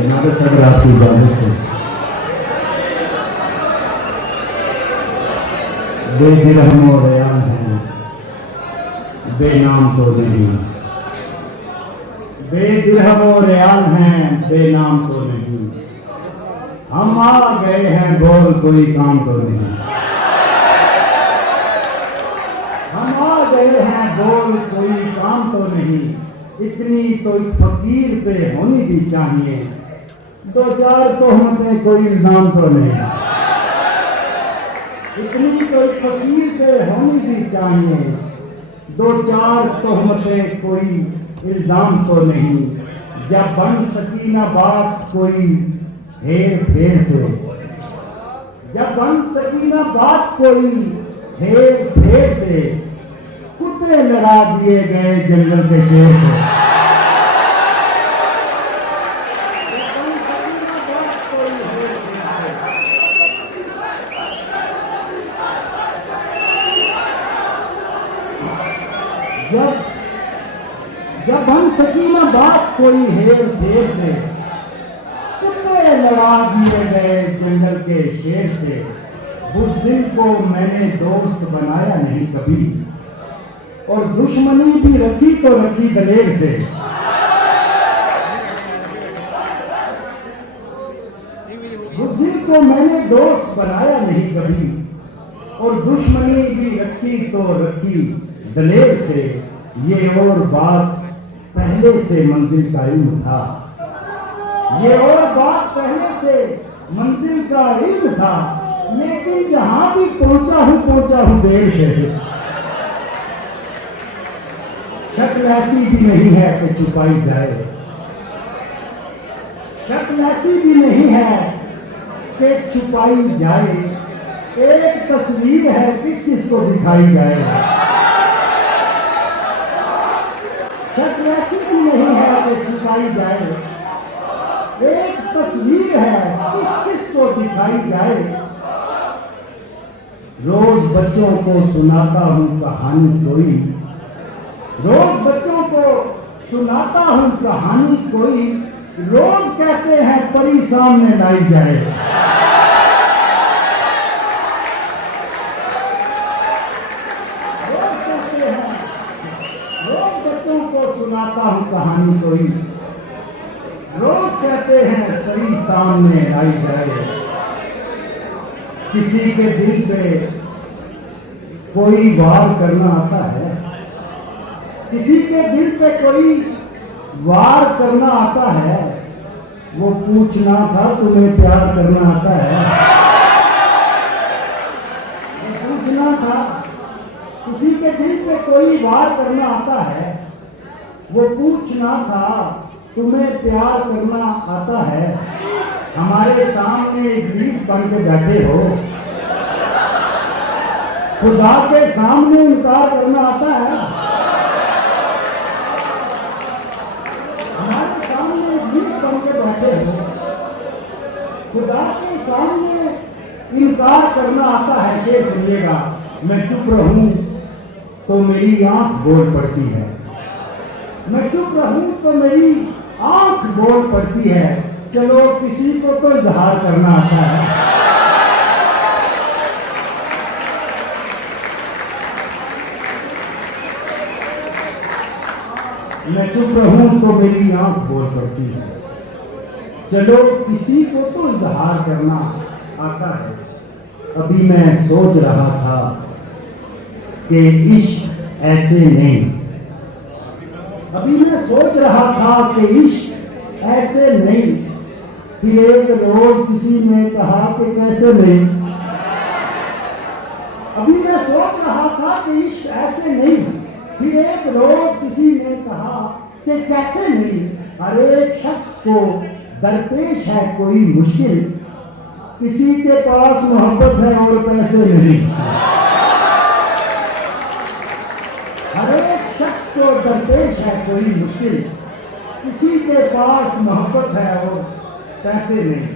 जनाब सदर आपकी इजाजत से बेदिरहम और रयान हैं, बेनाम तो नहीं। बेदिरहम और रयान हैं, बेनाम तो नहीं। हम आ गए हैं बोल कोई काम तो नहीं। हम आ गए हैं बोल कोई काम तो नहीं। इतनी तो एक फकीर पे होनी भी चाहिए, दो चार तोहमतें कोई इल्जाम तो नहीं। इतनी तो एक फकीर पे होनी भी चाहिए, दो चार तोहमतें कोई इल्जाम तो नहीं। जब बन सकी ना बात कोई हेर फेर से, जब बन सकी ना बात कोई हेर फेर से, कुत्ते लड़ा दिए गए जंगल के शेर से। जब बन सकी ना बात कोई हेर फेर से, कुत्ते लड़ा दिए गए जंगल के शेर से। उस दिन को मैंने दोस्त बनाया नहीं कभी, और दुश्मनी भी रखी तो रखी दलेर से। उस दिन को मैंने दोस्त बनाया नहीं कभी, और दुश्मनी भी रखी तो रखी दलेर से। ये और बात पहले से मंजिल का इल्म था, ये और बात पहले से मंजिल का इल्म था। लेकिन जहां भी पहुंचा हूं देर से। शक्ल ऐसी भी नहीं है कि छुपाई जाए, शक्ल ऐसी भी नहीं है कि छुपाई जाए। एक तस्वीर है किस किस को दिखाई जाए। शक्ल ऐसी भी नहीं है कि छुपाई जाए। एक तस्वीर है किस किस को दिखाई जाए। रोज बच्चों को सुनाता हूं कहानी कोई, रोज बच्चों को सुनाता हूं कहानी कोई। रोज कहते हैं परी सामने लाई जाए। रोज कहते हैं, रोज बच्चों को सुनाता हूं कहानी कोई। रोज कहते हैं परी सामने लाई जाए। किसी के दिल पे कोई वार करना आता है, किसी के दिल पे कोई वार करना आता है। वो पूछना था तुम्हें प्यार करना आता है। वो पूछना था, किसी के दिल पे कोई वार करना आता है। वो पूछना था तुम्हें प्यार करना आता है। हमारे सामने इब्लीस बन के बैठे हो, खुदा के सामने इनकार करना आता है। हमारे सामने इब्लीस बन के बैठे हो, खुदा के सामने इनकार करना आता है। ये सुनिएगा, मैं चुप रहूं तो मेरी आंख बोल पड़ती है, मैं चुप रहूं तो मेरी आंख बोल पड़ती है। चलो किसी को तो इजहार करना आता है। मैं चुप रहूं तो मेरी आंख बोल पड़ती है। चलो किसी को तो इजहार करना आता है। अभी मैं सोच रहा था कि इश्क ऐसे नहीं, अभी मैं सोच रहा था कि इश्क ऐसे नहीं। फिर एक रोज किसी ने कहा कि कैसे नहीं। अभी मैं सोच रहा था कि इश्क ऐसे नहीं। फिर एक रोज किसी ने कहा कि कैसे नहीं। हर एक शख्स को दरपेश है कोई मुश्किल, किसी के पास मोहब्बत है और पैसे नहीं। हर एक शख्स को दरपेश है कोई मुश्किल, किसी के पास मोहब्बत है और पैसे नहीं।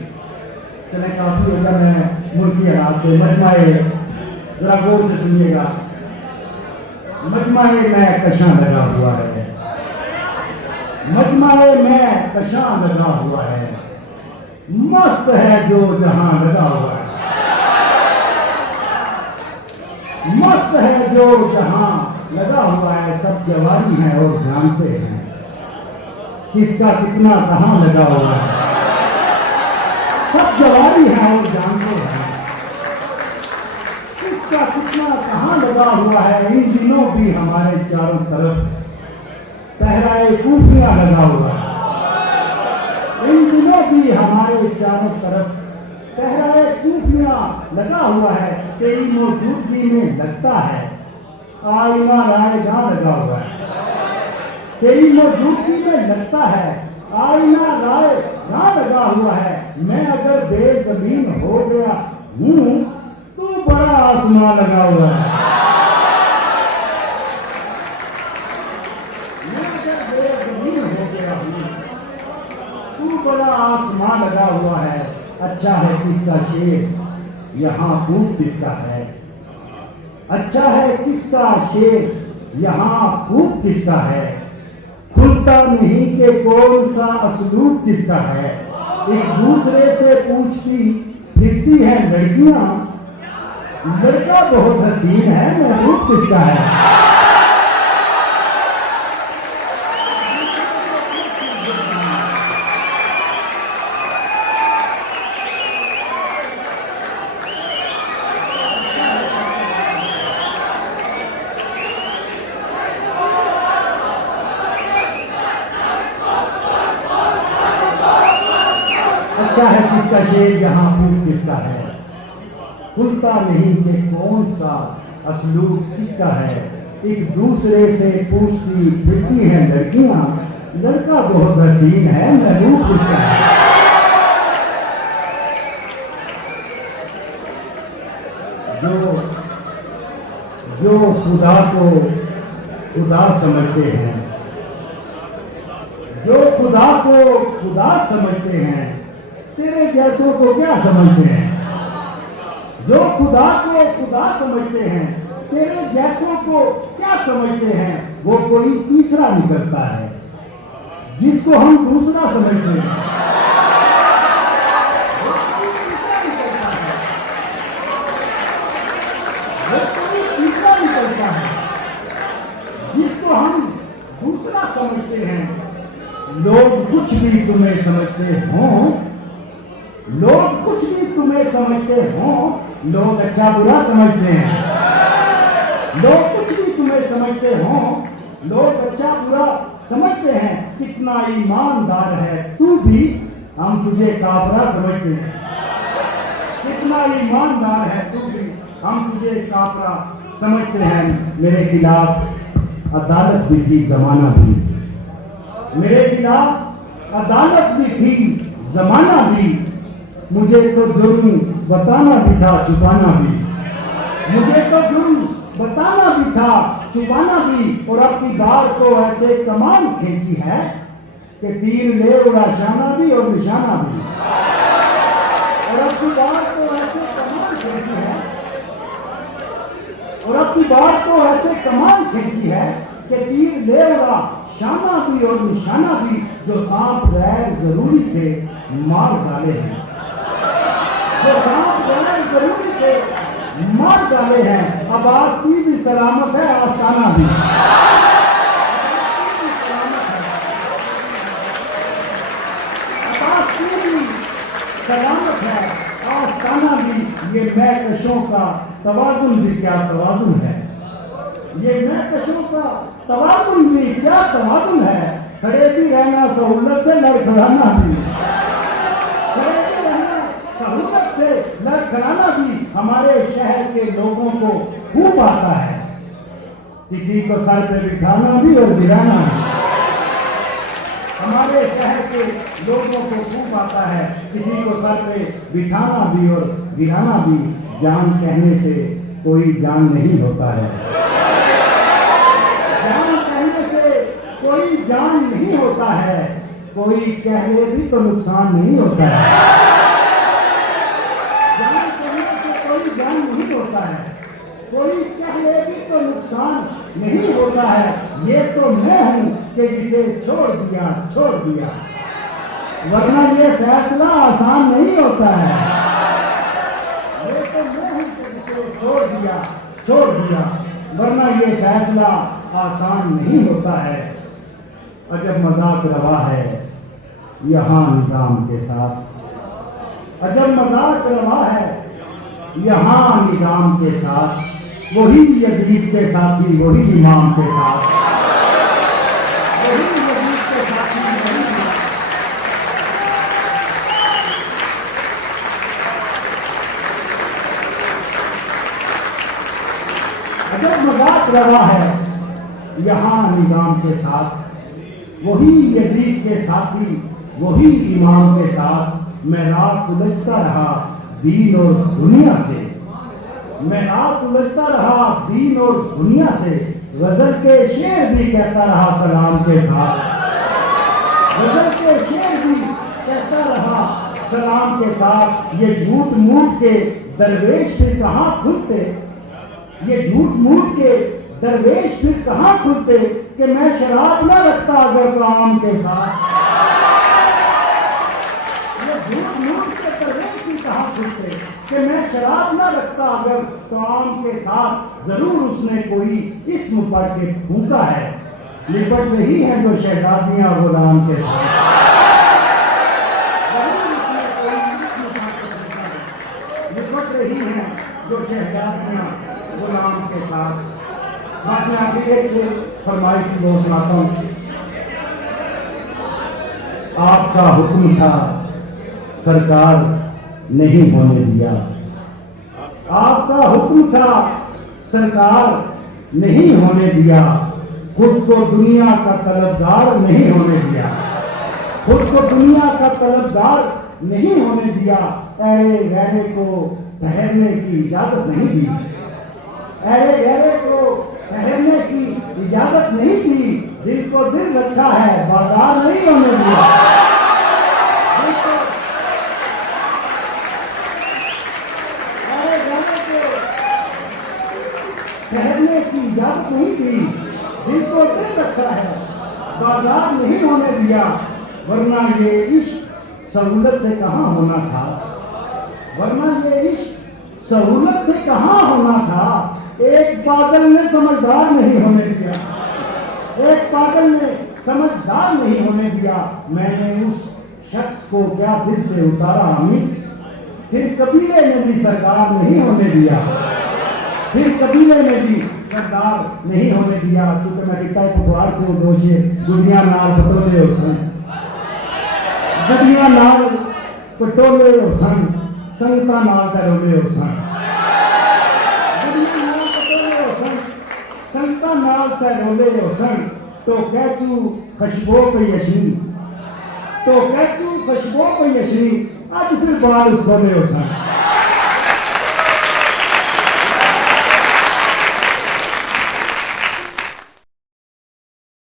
चले काफी होगा, मैं मुल्की हालात पे मजमाए जरा गौर से सुनिएगा। मजमाए में कशा लगा हुआ है, मजमाए में कशा लगा हुआ है। मस्त है जो जहां लगा हुआ है, मस्त है जो जहां लगा हुआ है। सब जवानी है और जानते हैं किसका कितना कहां लगा हुआ है। सब जवानी है और जानते हैं किसका कितना कहां लगा हुआ है। इन दिनों भी हमारे चारों तरफ पहराए खूफिया लगा हुआ है। इन दिनों भी हमारे चारों तरफ पहराए खूफिया लगा हुआ है। तेरी मौजूदगी में लगता है आईना रायगा लगा हुआ है। तेरी मौजूदगी में लगता है आईना रायगा लगा हुआ है। मैं अगर बेजमीन हो गया हूं तो बड़ा आसमां लगा हुआ है। मैं अगर बेजमीन हो गया हूं तू बड़ा आसमां लगा हुआ है। अच्छा है किसका शेर यहाँ खूब किसका है। अच्छा है किसका शेर यहाँ खूब किसका है। खुलता नहीं कि कौन सा असलूब किसका है। एक दूसरे से पूछती फिरती है लड़कियां लड़का बहुत हसीन है महबूब किसका है। अच्छा है किसका शेर यहाँ खूब किसका है। खुलता नहीं कि कौन सा असलूब किसका है। एक दूसरे से पूछती फिरती है लड़कियां लड़का बहुत हसीन है महबूब किसका है। जो खुदा को खुदा समझते हैं, जो खुदा को खुदा समझते हैं तेरे जैसों को क्या समझते हैं। जो खुदा को खुदा समझते हैं तेरे जैसों को क्या समझते हैं। वो कोई तीसरा निकलता है जिसको हम दूसरा समझते हैं। वो कोई तीसरा निकलता है जिसको हम दूसरा समझते हैं। लोग कुछ भी तुम्हें समझते हों, लोग कुछ भी तुम्हें समझते हों, लोग अच्छा बुरा समझते हैं। लोग कुछ भी तुम्हें समझते हों, लोग अच्छा बुरा समझते हैं। कितना ईमानदार है तू भी हम तुझे काफरा समझते हैं। कितना ईमानदार है तू भी हम तुझे काफरा समझते हैं। मेरे खिलाफ अदालत भी थी जमाना भी, मेरे खिलाफ अदालत भी थी जमाना भी। मुझे तो जुर्म बताना भी था छुपाना भी, मुझे तो जुर्म बताना भी था छुपाना भी। और अपनी बार को ऐसे कमान खींची है कि तीर ले उड़ा जाना भी और निशाना भी। और अपनी बार को ऐसे कमान खींची है, और अपनी बार को ऐसे कमान खींची है कि तीर ले उड़ा शाना भी और निशाना भी। जो सांप गैर जरूरी थे मार डाले हैं, जो सांप गैर जरूरी थे मार डाले हैं। अब आस्ती भी सलामत है आस्ताना भी। आस्ती भी सलामत है आस्ताना भी। ये महकशों का तवाजुन भी क्या तवाजुन है। ये महकशों का तवाजुन भी क्या तवाजुन है। खड़े भी रहना सहूलत से लड़खड़ाना भी, खड़े भी रहना सहूलत से लड़खड़ाना भी हमारे शहर के लोगों को खूब आता है। किसी को सर पे बिठाना भी और गिराना भी हमारे शहर के लोगों को खूब आता है। किसी को सर पे बिठाना भी और गिराना भी। जान कहने से कोई जान नहीं होता है, जान कहने से कोई जान नहीं होता है। कोई कह ले भी तो नुकसान नहीं होता है। जान कहने से कोई जान नहीं होता है, कोई कह ले भी तो नुकसान नहीं होता है। ये तो मैं हूं कि जिसे छोड़ दिया छोड़ दिया। वरना ये फैसला आसान नहीं होता है। ये तो मैं हूं तुझसे छोड़ दिया, वरना ये फैसला आसान नहीं होता है। अजब मजाक रवा है यहाँ निजाम के साथ, अजब मजाक रवा है यहाँ निजाम के साथ। वही यजीद के साथी वही इमाम के साथ, वही यजीद के साथी वही इमाम। अजब मजाक रवा है यहाँ निजाम के साथ, वही यजीद के साथी वही इमाम के साथ। मैं रात उलझता रहा दीन और दुनिया से, मैं रात उलझता रहा दीन और दुनिया से। गजल के शेर भी कहता रहा सलाम के साथ, गजल के शेर भी कहता रहा सलाम के साथ। ये झूठ मूठ के दरवेश फिर कहाँ खुलते, ये झूठ मूठ के दरवेश फिर कहाँ खुलते कि मैं शराब न रखता अगर काम के साथ। ये झूठ मूठ के दरवेश फिर कहाँ खुलते कि मैं शराब न रखता अगर काम के साथ। जरूर उसने कोई इस्म पढ़ के फूंका है, लिपट रही है जो शहजादियां गुलाम के साथ। जरूर उसने कोई इस्म पढ़ के फूंका है, लिपट रही है जो शहजादियां गुलाम के साथ। मैं आखिर एक से फरमाई की वो सुनाता हूं। आपका हुक्म था सरकार नहीं होने दिया, आपका हुक्म था सरकार नहीं होने दिया। खुद को दुनिया का तलबगार नहीं होने दिया, खुद को दुनिया का तलबगार नहीं होने दिया। ऐरे गहरे को ठहरने की इजाजत नहीं दी, ऐरे गहरे को ठहरने की इजाजत नहीं दी। दिल को दिल रखा है बाजार नहीं होने दिया, ठहरने की इजाजत नहीं दी। दिल को दिल रखा है बाजार नहीं होने दिया। वरना ये इश्क सहूलत से कहाँ होना था, वरना ये इश्क सहूलत से कहाँ होना था। एक पागल ने समझदार नहीं होने दिया, एक पागल ने समझदार नहीं होने दिया। मैंने उस शख्स को क्या दिल से उतारा अमीन, फिर कबीले ने भी सरकार नहीं होने दिया, फिर कबीले ने भी सरदार नहीं होने दिया। क्योंकि मैं कितना पटवार से दोषे दुनिया नाल पटोले हो सन, दुनिया नाल पटोले हो सन, संगता नाल तरोले हो सन, दुनिया नाल पटोले हो सन, संगता नाल तरोले हो सन। तो कहचू खुशबू पे यशनी, तो कहचू खुशबू पे यशनी। आज फिर बाल उस बोले हो सन,